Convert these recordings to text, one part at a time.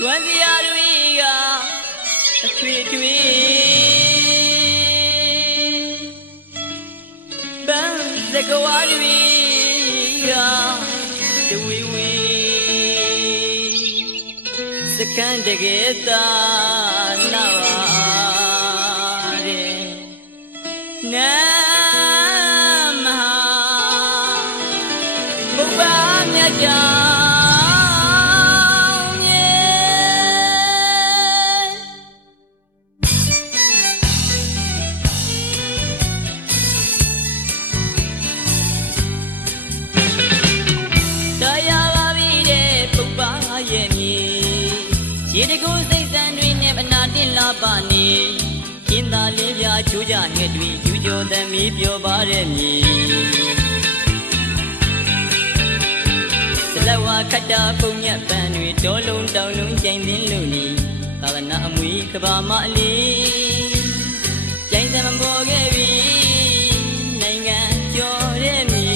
လွမ်းစရာတွေကအထွေထွေဘန်းစကဝါတွေကတဝီဝီစကန်တကယ်သာနာ ချိုးကြငှက်တွေယူကြောသမီးပြောပါတဲ့မြေစလဝါခတ္တာပုံညက်ပန်းတွေတောလုံးတောင်လုံးကျိန်သိန်းလို့နေသာသနာအမွေကဘာမအလေးကျိန်သမမောခဲ့ပြီနိုင်ငံကျော်တဲ့မြေ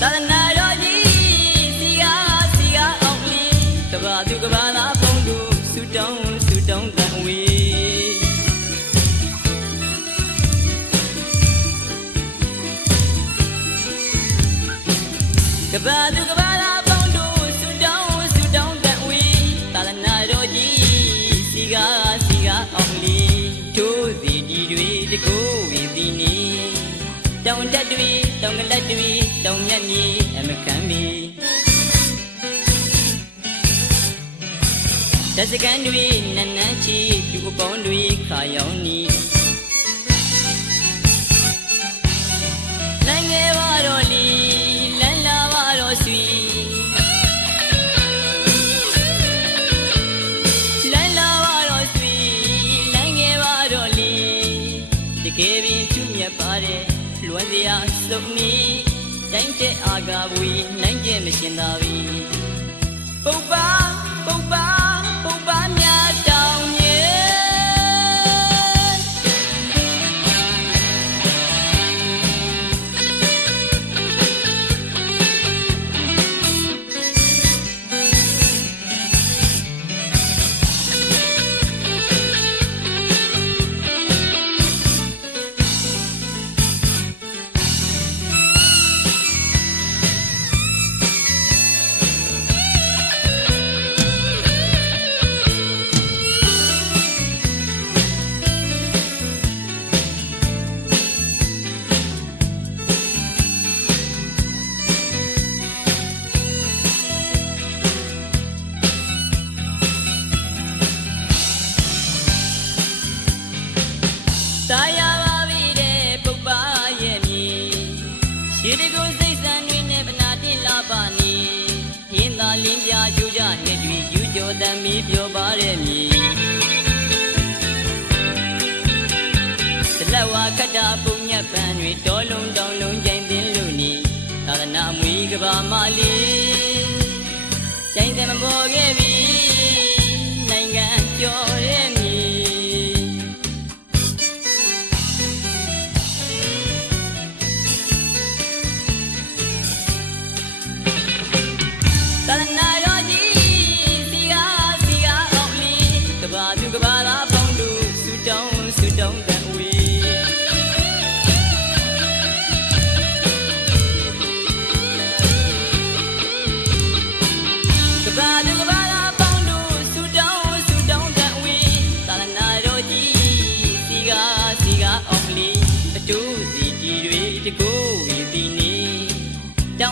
သာသနာ ဘာသူကဘာသာဖုံးသူဆူတောင်းဆူတောင်းတန်ဝေသာသနာတော်ကြီးစီကားစီကားအောင်လီထိုးစီဒီတွေတကိုးဝေဒီနီတောင်တက်တွေတောင်ကလက်တွေတောင်မြတ်မြေအမခံမီတစကန်တွေနန်းနန်းချီလူအပေါင်းတွေခါရောင်နီ ရာစုံနီတိုင်းတဲ့အာဂါဝီနိုင်ကျမရှင်သာပြီပုပ္ပါပုပ္ပါပုပ္လင်းပြကြိုးကြငှက်တွေယူကြောတမ်းမီပြောပါတဲ့မြေစလက်ဝါခတ္တာပုံညက်ပန်းတွေတောလုံးတောင်လုံးကျိုင်သိန်းလို့နေသာသနာမွေကဘာမလေးကျိုင်တယ်မပေါ်ခဲ့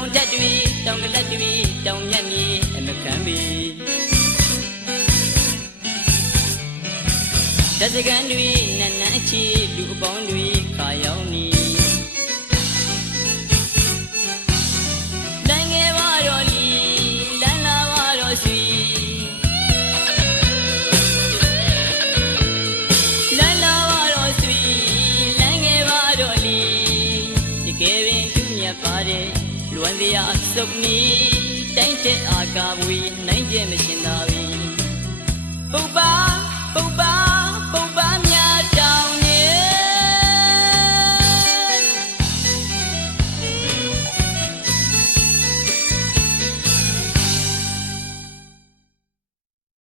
င်တက်တွေတောင်ကလက်တွေတောင်မြတ်မြေအမခံပြီတစကန်တွေနန်းနန်းအချီလူအပေါင်းတွေ လွန်လျာစုပ်မီတိုင်းတဲ့အာကာဝီနိုင်ခြင်းမရှင်သာဘီပုပ္ပါပုပ္ပါ